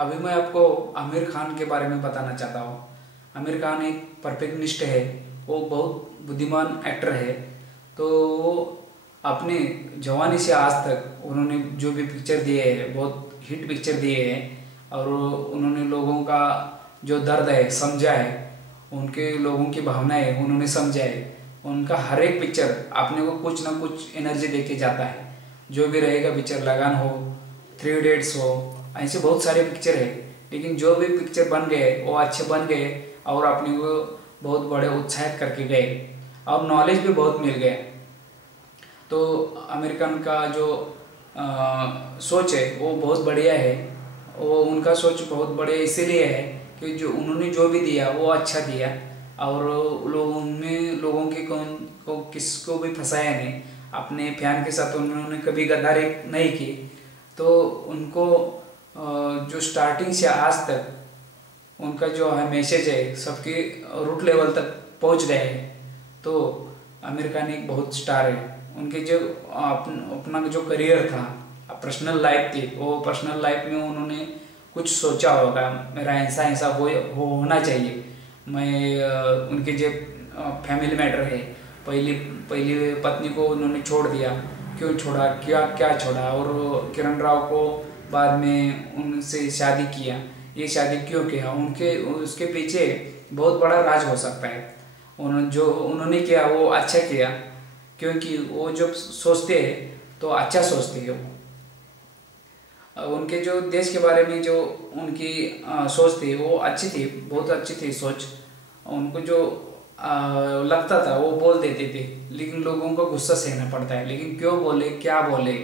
अभी मैं आपको आमिर खान के बारे में बताना चाहता हूँ। आमिर खान एक परफेक्शनिस्ट है। वो बहुत बुद्धिमान एक्टर है। तो वो अपने जवानी से आज तक उन्होंने जो भी पिक्चर दिए हैं बहुत हिट पिक्चर दिए हैं। और उन्होंने लोगों का जो दर्द है समझा है, उनके लोगों की भावनाएं उन्होंने समझा है। उनका हर एक पिक्चर अपने को कुछ ना कुछ एनर्जी देके जाता है। जो भी रहेगा पिक्चर, लगान हो, थ्री इडियट्स हो, ऐसे बहुत सारे पिक्चर है। लेकिन जो भी पिक्चर बन गए वो अच्छे बन गए और अपने को बहुत बड़े उत्साहित करके गए और नॉलेज भी बहुत मिल गया। तो अमेरिकन का जो सोच है वो बहुत बढ़िया है। वो उनका सोच बहुत बढ़िया इसीलिए है कि जो उन्होंने जो भी दिया वो अच्छा दिया। और लोगों में लोगों के कौन को किसको भी फंसाया नहीं। अपने फैन के साथ उन्होंने कभी गद्दारी नहीं की। तो उनको जो स्टार्टिंग से आज तक उनका जो है मैसेज है सबके रूट लेवल तक पहुंच गए हैं। तो आमिर खान एक बहुत स्टार है। उनके जो अपना जो करियर था, पर्सनल लाइफ थी, वो पर्सनल लाइफ में उन्होंने कुछ सोचा होगा मेरा ऐसा ऐसा होना चाहिए। मैं उनके जो फैमिली मैटर है, पहली पहली पत्नी को उन्होंने छोड़ दिया, क्यों छोड़ा, क्या क्या छोड़ा, और किरण राव को बाद में उनसे शादी किया, ये शादी क्यों किया, उनके उसके पीछे बहुत बड़ा राज हो सकता है। उन्होंने किया वो अच्छा किया, क्योंकि वो जब सोचते हैं तो अच्छा सोचते हैं। उनके जो देश के बारे में जो उनकी सोच थी वो अच्छी थी, बहुत अच्छी थी सोच। उनको जो लगता था वो बोल देते थे, लेकिन लोगों को गुस्सा सहना पड़ता है। लेकिन क्यों बोले, क्या बोले,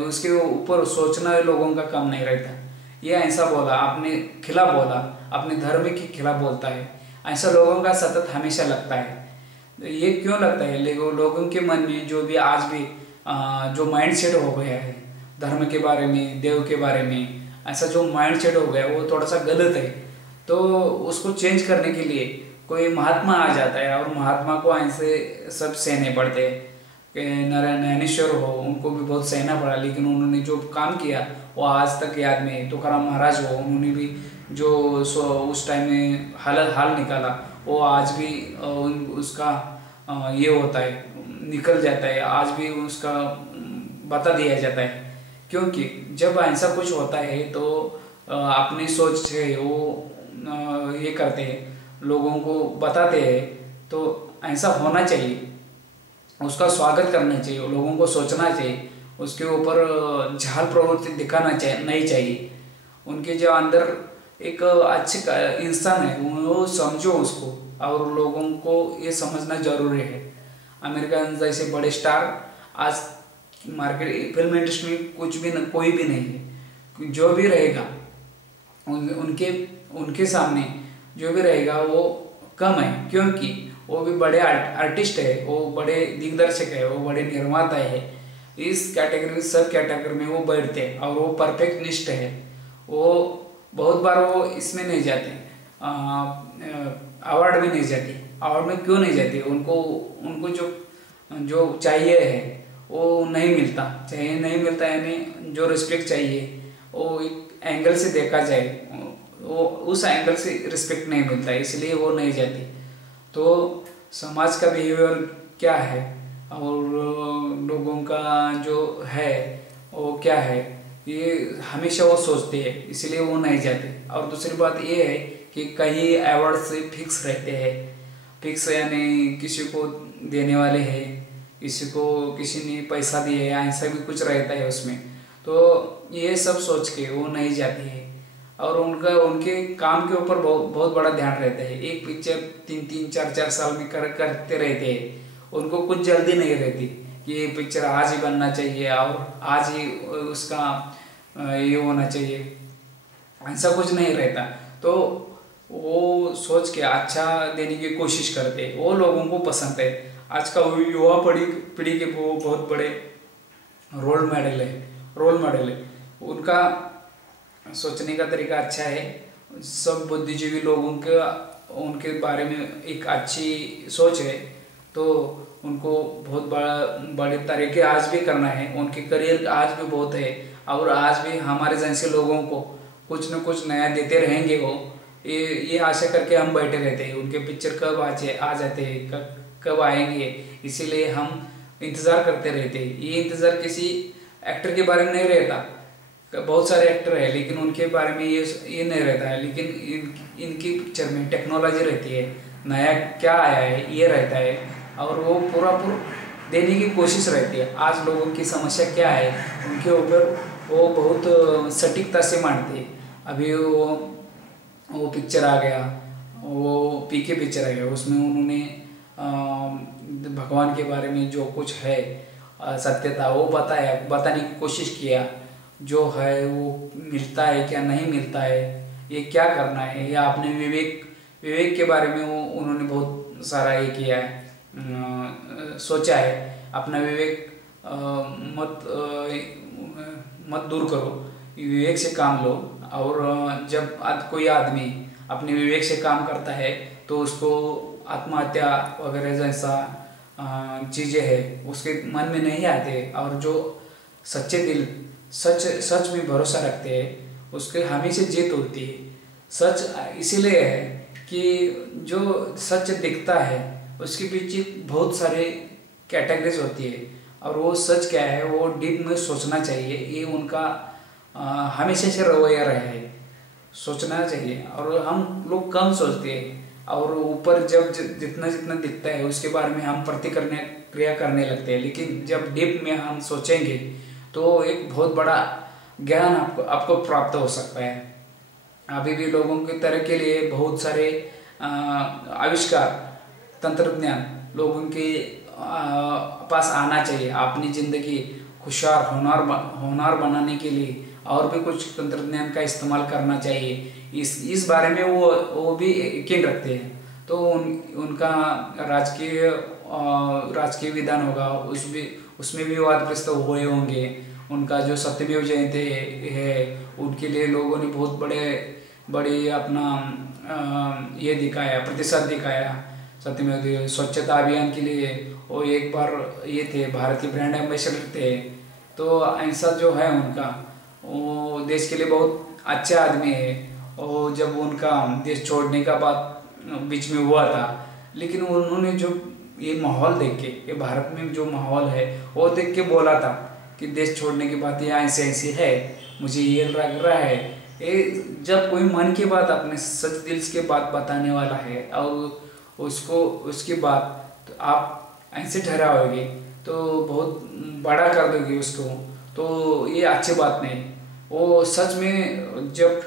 उसके ऊपर सोचना लोगों का कम नहीं रहता। ये ऐसा बोला, अपने खिलाफ बोला, अपने धर्म के खिलाफ बोलता है, ऐसा लोगों का सतत हमेशा लगता है। ये क्यों लगता है? लोगों के मन में जो भी आज भी जो माइंड सेट हो गया है धर्म के बारे में, देव के बारे में, ऐसा जो माइंड सेट हो गया वो थोड़ा सा गलत है। तो उसको चेंज करने के लिए कोई महात्मा आ जाता है और महात्मा को ऐसे सब सहने पड़ते हैं। कि नारायण ज्ञानेश्वर हो, उनको भी बहुत सहना पड़ा, लेकिन उन्होंने जो काम किया वो आज तक याद में है। तुकाराम महाराज हो, उन्होंने भी जो उस टाइम में हाल निकाला वो आज भी उसका ये होता है, निकल जाता है, आज भी उसका बता दिया जाता है। क्योंकि जब ऐसा कुछ होता है तो अपनी सोच से वो ये करते हैं, लोगों को बताते हैं। तो ऐसा होना चाहिए, उसका स्वागत करना चाहिए, लोगों को सोचना चाहिए, उसके ऊपर झाल प्रवृत्ति दिखाना नहीं चाहिए। उनके जो अंदर एक अच्छे इंसान है वो समझो उसको, और लोगों को ये समझना जरूरी है। अमेरिकन जैसे बड़े स्टार आज मार्केट फिल्म इंडस्ट्री में कुछ भी कोई भी नहीं है। जो भी रहेगा उनके उनके सामने जो भी रहेगा वो कम है, क्योंकि वो भी बड़े आर्टिस्ट है, वो बड़े दिग्दर्शक है, वो बड़े निर्माता है। इस कैटेगरी सब कैटेगरी में वो बैठते हैं और वो परफेक्शनिस्ट है। वो बहुत बार वो इसमें नहीं जाते, अवार्ड में नहीं जाती। अवार्ड में क्यों नहीं जाती? उनको उनको जो जो चाहिए है वो नहीं मिलता, चाहिए नहीं मिलता, यानी जो रिस्पेक्ट चाहिए वो एक एंगल से देखा जाए, वो उस एंगल से रिस्पेक्ट नहीं मिलता, इसलिए वो नहीं जाती। तो समाज का बिहेवियर क्या है और लोगों का जो है वो क्या है, ये हमेशा वो सोचते हैं, इसलिए वो नहीं जाते। और दूसरी बात ये है कि कई अवार्ड से फिक्स रहते हैं, फिक्स यानी किसी को देने वाले हैं, किसी ने पैसा दिए, ऐसा भी कुछ रहता है उसमें। तो ये सब सोच के वो नहीं जाती है। और उनके काम के ऊपर बहुत बड़ा ध्यान रहता है। एक पिक्चर 3-4 साल में करते रहते हैं। उनको कुछ जल्दी नहीं रहती कि ये पिक्चर आज ही बनना चाहिए और आज ही उसका ये होना चाहिए, ऐसा कुछ नहीं रहता। तो वो सोच के अच्छा देने की कोशिश करते हैं, वो लोगों को पसंद है। आज का युवा पीढ़ी के वो बहुत बड़े रोल मॉडल है। उनका सोचने का तरीका अच्छा है। सब बुद्धिजीवी लोगों का उनके बारे में एक अच्छी सोच है। तो उनको बहुत बड़े तरीके आज भी करना है। उनके करियर आज भी बहुत है और आज भी हमारे जैसे लोगों को कुछ न कुछ नया देते रहेंगे वो। ये आशा करके हम बैठे रहते हैं उनके पिक्चर कब आ जाते हैं, कब आएंगे, इसीलिए हम इंतज़ार करते रहते हैं। ये इंतज़ार किसी एक्टर के बारे में नहीं रहता, बहुत सारे एक्टर हैं लेकिन उनके बारे में ये नहीं रहता है, लेकिन इनकी पिक्चर में टेक्नोलॉजी रहती है, नया क्या आया है ये रहता है, और वो पूरा देने की कोशिश रहती है। आज लोगों की समस्या क्या है उनके ऊपर वो बहुत सटीकता से मानते हैं। अभी वो पिक्चर आ गया, वो पीके पिक्चर आ गया, उसमें उन्होंने भगवान के बारे में जो कुछ है सत्यता वो बताने की कोशिश किया। जो है वो मिलता है क्या नहीं मिलता है, ये क्या करना है, या अपने विवेक के बारे में वो उन्होंने बहुत सारा ये किया है, सोचा है। अपना विवेक मत दूर करो, विवेक से काम लो। और जब कोई आदमी अपने विवेक से काम करता है तो उसको आत्महत्या वगैरह जैसा चीज़ें हैं उसके मन में नहीं आते, और जो सच्चे दिल सच में भरोसा रखते हैं उसके हमेशा जीत होती है। सच इसीलिए है कि जो सच दिखता है उसके पीछे बहुत सारे कैटेगरीज होती है, और वो सच क्या है वो डीप में सोचना चाहिए। ये उनका हमेशा से रवैया रहा है, सोचना चाहिए। और हम लोग कम सोचते हैं, और ऊपर जब जितना जितना दिखता है उसके बारे में हम क्रिया करने लगते हैं, लेकिन जब डीप में हम सोचेंगे तो एक बहुत बड़ा ज्ञान आपको प्राप्त हो सकता है। अभी भी लोगों की तरह के लिए बहुत सारे आविष्कार, तंत्रज्ञान लोगों के पास आना चाहिए अपनी ज़िंदगी खुशहाल होनार बनाने के लिए। और भी कुछ तंत्रज्ञान का इस्तेमाल करना चाहिए, इस बारे में वो भी यकीन रखते हैं। तो उनका राजकीय विधान होगा, उसमें भी वादग्रस्त हुए होंगे। उनका जो सत्यमेव जयते है उनके लिए लोगों ने बहुत बड़े अपना ये दिखाया, प्रतिशत दिखाया। सत्यमेव स्वच्छता अभियान के लिए वो एक बार ये थे भारतीय ब्रांड एम्बेसडर थे। तो ऐसा जो है उनका, वो देश के लिए बहुत अच्छा आदमी है। और जब उनका देश छोड़ने का बात बीच में हुआ था, लेकिन उन्होंने जो ये माहौल देख के, ये भारत में जो माहौल है वो देख के बोला था कि देश छोड़ने की बात ये ऐसे है, मुझे ये लग रहा है। ये जब कोई मन की बात अपने सच दिल के बात बताने वाला है और उसकी बात तो आप ऐसे ठहराओगे तो बहुत बड़ा कर दोगे उसको, तो ये अच्छी बात नहीं। वो सच में जब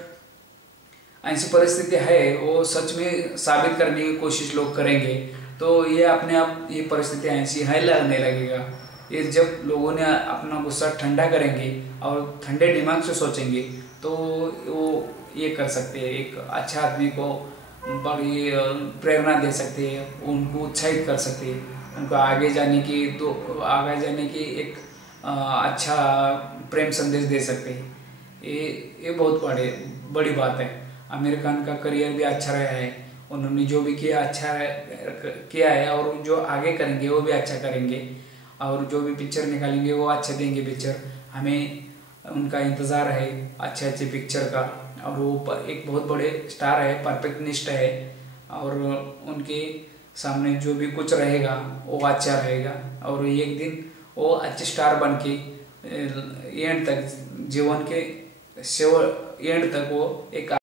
ऐसी परिस्थिति है वो सच में साबित करने की कोशिश लोग करेंगे तो ये अपने आप ये परिस्थिति ऐसी है लगने लगेगा। ये जब लोगों ने अपना गुस्सा ठंडा करेंगे और ठंडे दिमाग से सोचेंगे तो वो ये कर सकते हैं, एक अच्छा आदमी को बड़ी प्रेरणा दे सकते हैं, उनको उत्साहित कर सकते हैं, उनको आगे जाने की एक अच्छा प्रेम संदेश दे सकते हैं। ये बहुत बड़ी बात है। आमिर खान का करियर भी अच्छा रहा है, उन्होंने जो भी किया अच्छा किया है, और जो आगे करेंगे वो भी अच्छा करेंगे, और जो भी पिक्चर निकालेंगे वो अच्छा देंगे पिक्चर। हमें उनका इंतज़ार है अच्छे पिक्चर का। और वो एक बहुत बड़े स्टार है, परफेक्टनिस्ट है, और उनके सामने जो भी कुछ रहेगा वो अच्छा रहेगा, और एक दिन वो अच्छे स्टार बन के एंड तक जीवन के एंड तक वो एक